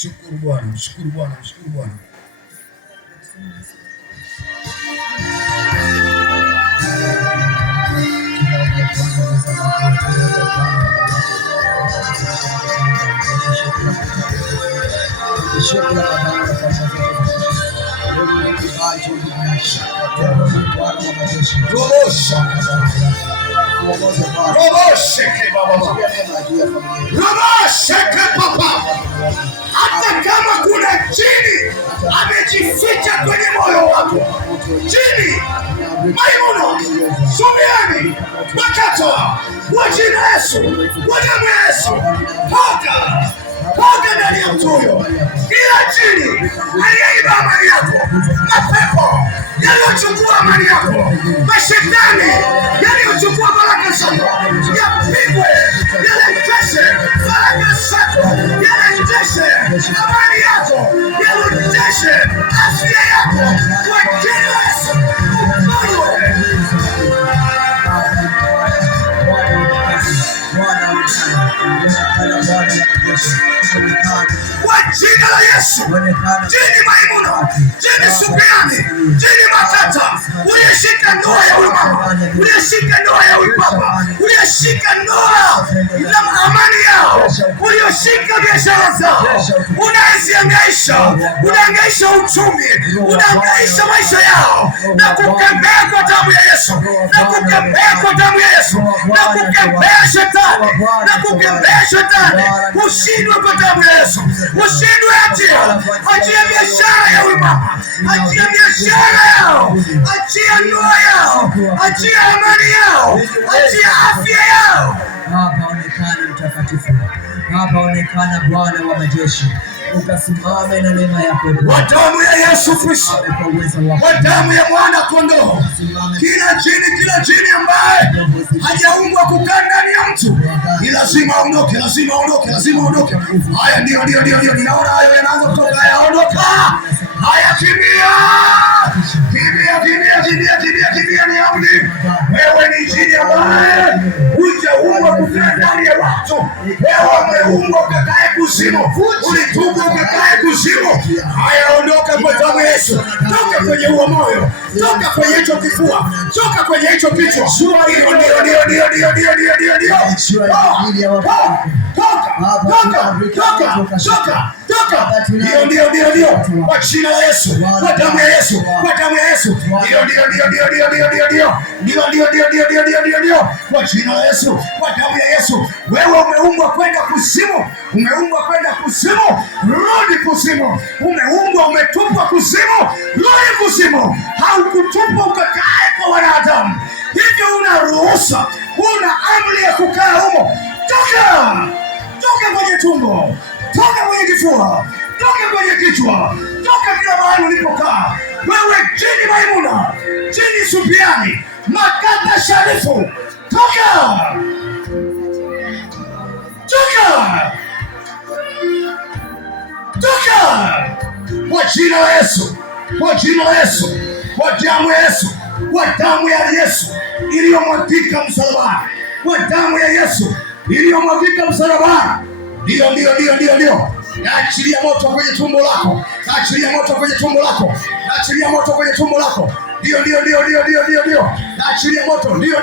Mshukuru Bwana, mshukuru Bwana, mshukuru Bwana. Hata kama kuna jini amejificha kwenye moyo wako, jini Maimuna, Subiani, Makatoa, kwa jina Yesu, kwa damu ya Yesu, toka ndani ya mtu huyo. Kila jini aliyeiba amani yako, mapepo yaliyochukua amani yako, mashetani yaliyochukua baraka zako, yapigwe, yarejeshe baraka zako, yarejeshe amani yako, yarejeshe afya yako kwa jina la Yesu. Kwa jina la Yesu, jini Maimuna, jini Subiani, jini Matata, uliyeshika ndoa ya huyu mama, uliyeshika ndoa ya huyu baba, uliyeshika ndoa na amani yao, uliyeshika biashara zao, unazihangaisha, unahangaisha uchumi, unahangaisha maisha yao, na kukemea kwa damu ya Yesu, na kukemea kwa damu ya Yesu, na kukemea shetani, na kukemea shetani, ushindwe kwa damu ya Yesu, ushindwe. Achia biashara ya huyu mama, achia biashara yao, achia ndoa yao, achia amani yao, achia afya yao. Hapa onekana mtakatifu, hapa onekana Bwana wa majeshi, ukasimame na neema yako kwa damu ya Yesu Kristo, kwa damu ya mwana kondoo. Kila jini ambaye hajaumbwa kukaa ndani ya mtu ni lazima aondoke, lazima aondoke, lazima aondoke. Haya, ndio, ninaona hayo yanaanza kutoka. Haya, ondoka. Haya, kimbia, ni amri. Wewe ni jini ambaye hujaumbwa kukaa ndani ya watu. Wewe umeumbwa ukakae kuzimu, ulitungwa ukakae kuzimu. Haya, ondoka kwa damu ya Yesu. Toka kwenye huo moyo, toka kwenye hicho kifua, toka kwenye hicho kichwa. Ndio, kwa jina la Yesu, kwa damu ya Yesu, kwa damu ya Yesu. Ndio, kwa jina la Yesu, kwa damu ya Yesu. Wewe umeumbwa kwenda kuzimu, umeumbwa kwenda kuzimu, rudi kuzimu. Umeumbwa, umetupwa kuzimu, rudi kuzimu. Haukutupwa ukakae kwa wanadamu, hivyo una ruhusa, una amri ya kukaa humo. Toka kwenye tumbo, toka kwenye kifua, toka kwenye kichwa, toka kila mahali ulipokaa. Wewe jini Maimuna, jini Subiani, Makata Sharifu, toka kwa jina la Yesu, kwa jina la Yesu, kwa damu ya Yesu, kwa damu ya Yesu iliyomwagika msalabani, kwa damu ya Yesu iliyomwagika msalabani. Ndio. Naachilia moto kwenye tumbo lako, naachilia moto kwenye tumbo lako, naachilia moto kwenye tumbo lako. Ndio. Naachilia moto, ndio.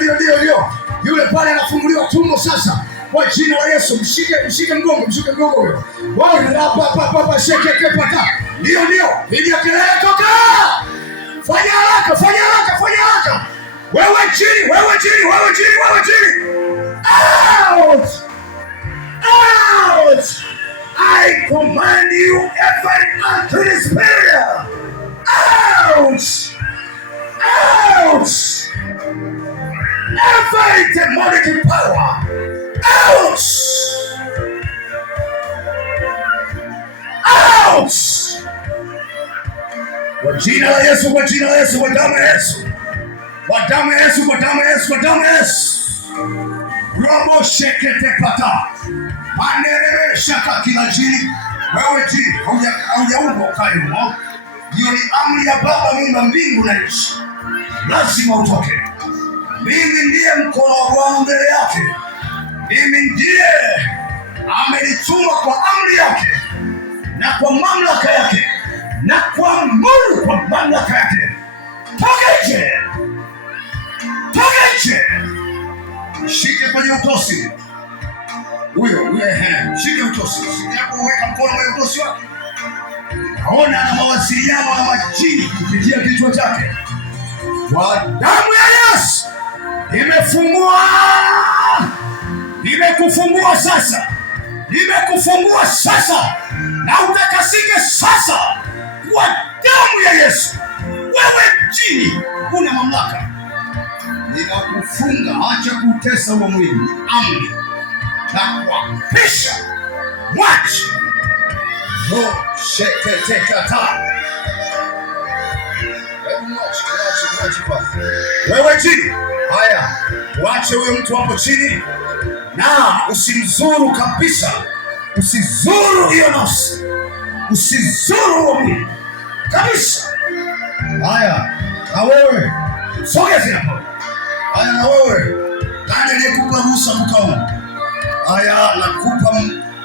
Yule pale anafunguliwa tumbo sasa. Kwa jina la Yesu, mshike mgongo huyo. Wao sheke pata. Ndio. Piga kelele, toka. Fanya haraka. Wewe jini. Out! I command you, every unclean spirit. Out! Every demonic power. Out! Kwa jina la Yesu, kwa jina la Yesu, kwa damu ya Yesu, kwa damu ya Yesu, kwa damu ya Yesu, kwa damu ya Yesu. Robo shekete pata. Manere shaka kila jini. Wewe jini, haujaumbwa ukae humo. Hiyo ni amri ya Baba Mungu wa mbingu na nchi. Lazima utoke. Mimi ndiye mkono wangu mbele yake. Mimi ndiye amenituma kwa amri yake. Na kwa mamlaka yake na kuamuru kwa mamlaka yake, toka nje, toka nje. Shike kwenye utosi huyo, shike utosi, weka mkono kwenye utosi wake. Naona na mawasiliano na majini kupitia kichwa chake. Kwa damu ya Yesu imefungua, imekufungua sasa, imekufungua sasa, na utakasike sasa kwa damu ya Yesu. Wewe jini una mamlaka, ninakufunga, acha kutesa huo mwili. Amri na kuapisha mwachi sheketekata. Wewe jini, haya, wache huyo mtu hapo chini na usimzuru kabisa, usizuru hiyo nafsi, usizuru huo mwili kabisa. Haya, na wewe sogeze hapo. Haya, na wewe nani aliyekupa ruhusa kukaa? Haya, nakupa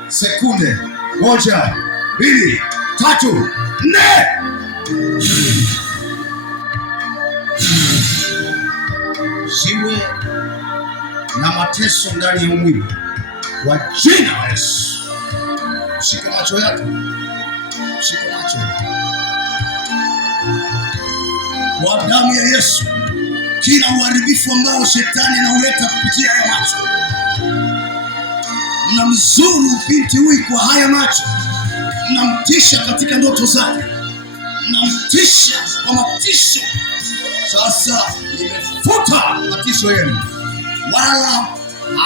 sekunde 1, 2, 3, 4. Siwe na mateso ndani ya mwili kwa jina la Yesu. Shika macho yako, shika macho. Kwa damu ya Yesu, kila uharibifu ambao shetani anauleta kupitia haya macho, mnamzuru binti huyu kwa haya macho, mnamtisha katika ndoto zake, mnamtisha kwa matisho. Sasa nimefuta matisho yenu, wala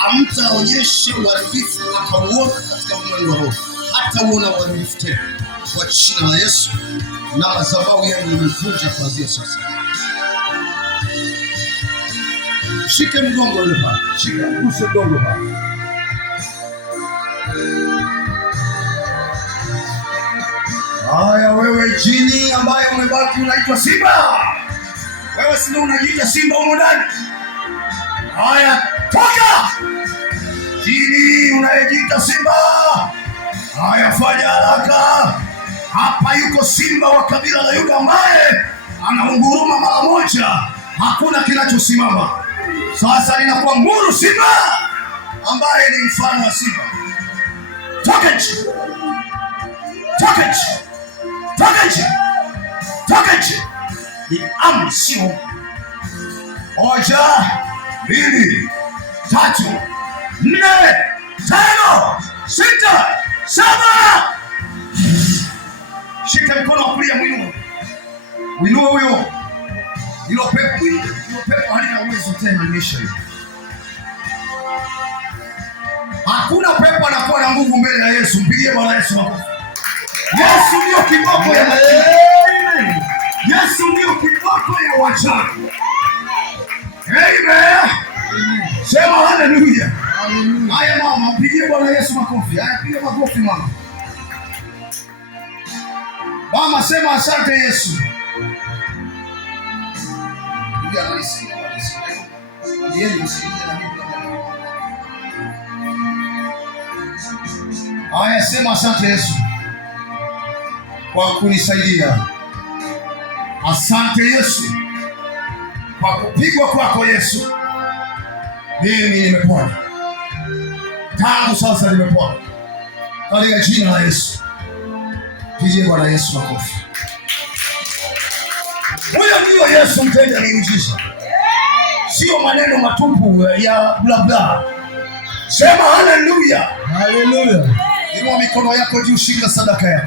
hamtaonyesha uharibifu akauona katika ulimwengu wa roho, hata uona uharibifu tena kwa jina la Yesu. Na madhabahu yenu nimevunja kuanzia sasa. Shike mgongo ule pale, shika use mgongo pale. Haya, wewe jini ambaye umebaki unaitwa simba, wewe si ndio unajiita simba huko ndani? Haya, toka jini unayejiita simba. Haya, fanya haraka. Hapa yuko simba wa kabila la Yuda ambaye anaunguruma mara moja, hakuna kinachosimama. Sasa ninakuamuru simba ambaye ni mfano wa simba, toka nje, toka nje, toka nje, toka nje. Ni amri, sio 1, 2, 3, 4, 5, 6, 7. Shika mkono wa kulia, mwinue, mwinue huyo. Hilo pepo, hilo pepo halina uwezo tena, limeisha hiyo. Hakuna pepo anakuwa na nguvu mbele ya Yesu. Mpigie Bwana Yesu makofi. Yesu ndio kiboko ya majini. Yesu ndio kiboko ya wachawi. Amen. Sema haleluya. Haya mama, mpigie Bwana Yesu makofi. Haya, piga makofi mama. Mama, sema asante Yesu. Haya, sema asante Yesu kwa kunisaidia. Asante Yesu kwa kupigwa kwako Yesu, mimi nimepona. Tangu sasa nimepona katika jina la Yesu. Pigie Bwana Yesu makofi. Huyo ndio Yesu mtenda miujiza, sio maneno matupu ya bla bla. Sema haleluya. Haleluya. Inua mikono yako juu, shika sadaka yako.